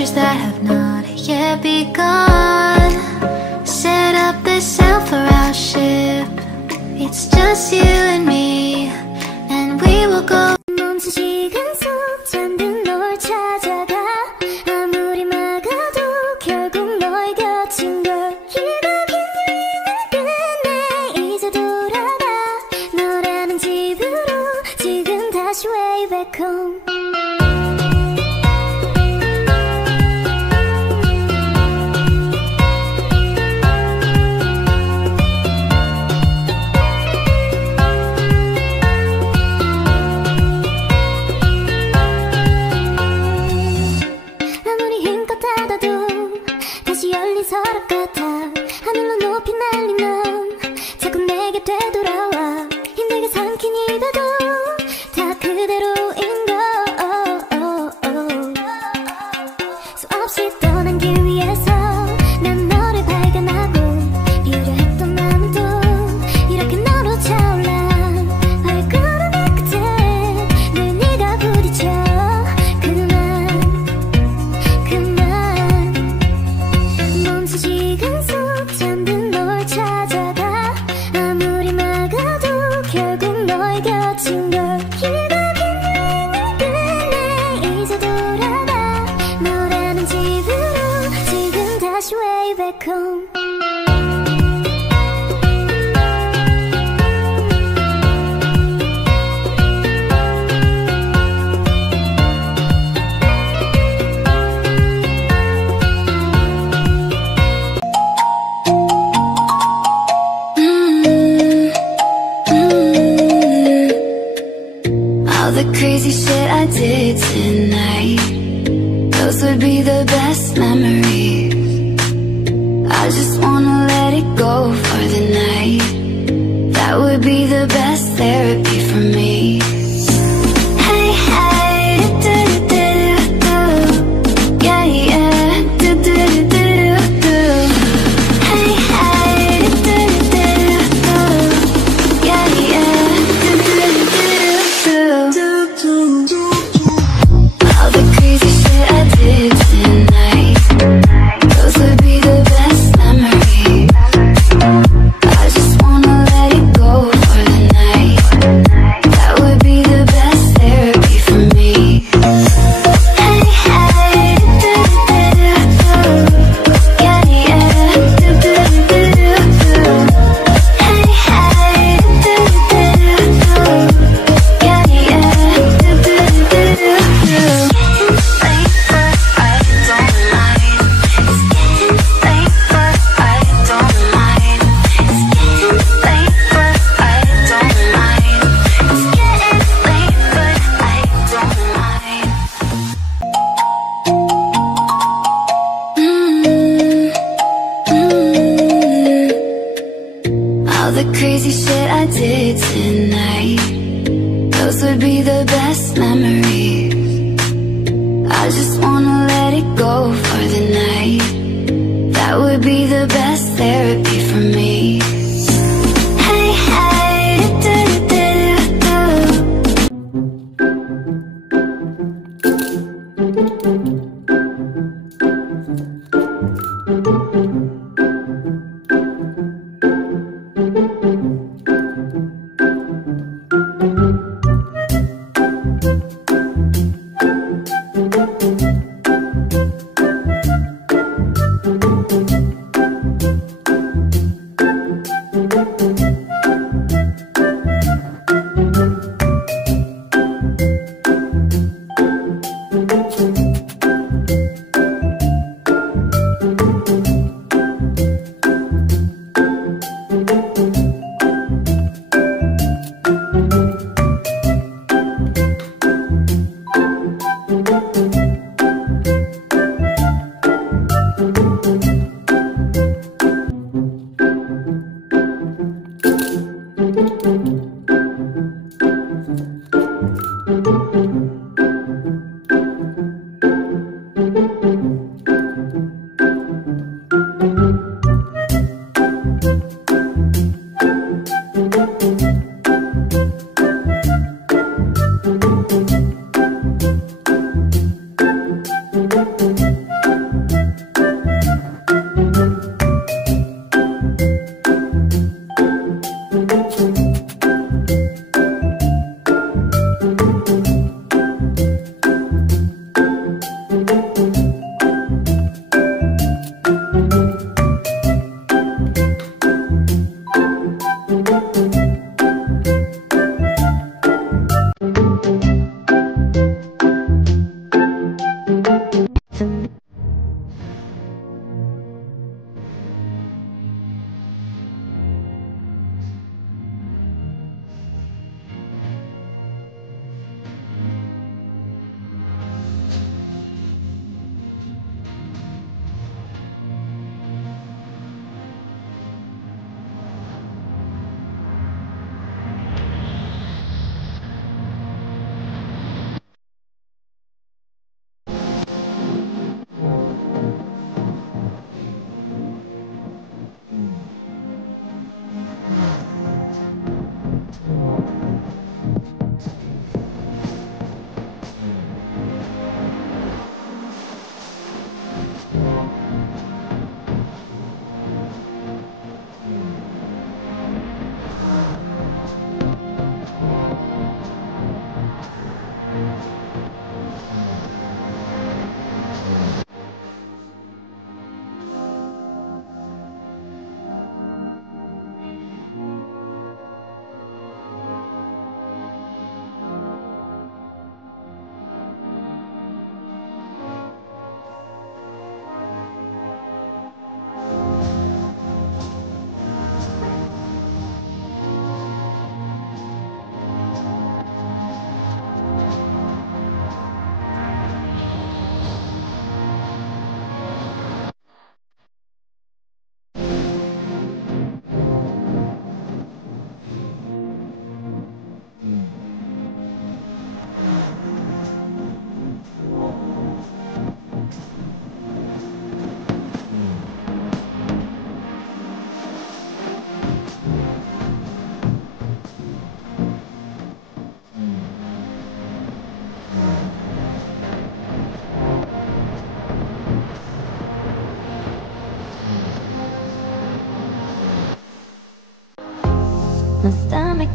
adventures that have not yet begun. Set up the sail for our ship. It's just you and me, and we will go. 멈춘 시간 속 잠든 널 찾아가. 아무리 막아도 결국 너의 곁인 걸. 이거 긴 여행을 끝내 이제 돌아가. 너라는 집으로 지금 다시 way back home. 서랍 같아. 하늘로 높이 날리면 자꾸 내게 되돌아와. 힘들게 삼킨 입에도 다 그대로인 걸. 수없이 떠난 길 위에서 난 너를 발견하고 비우려 했던 마음은 또 이렇게 너로 차올라. 발걸음의 끝에 늘 네가 부딪혀. 시간 속 잠든 널 찾아가. 아무리 막아도 결국 너의 곁인 걸. 이거 긴 여행을 끝내 이제 돌아가. 너라는 집으로 지금 다시 way back home. All the crazy shit I did tonight, those would be the best memories. I just wanna let it go for the night. That would be the best therapy for me. Hey, hey, do-do-do-do-do. Yeah, yeah, do-do-do-do-do. Hey, hey, do-do-do-do-do. Yeah, yeah, do-do-do-do-do. All the crazy shit I did tonight, those would be the best memories. I just wanna let it go for the night. That would be the best therapy for me. Hey, hey, do-do-do-do-do. Yeah, yeah, do-do-do-do-do. Hey, hey, do-do-do-do-do. Yeah, yeah, do-do-do-do-do. All the crazy shit I did tonight, those would be the best memories. I just wanna let it go for the night. That would be the best therapy for me. Hey, hey, do-do-do-do-do.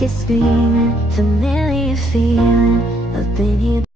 like it's screaming, familiar feeling. I've been here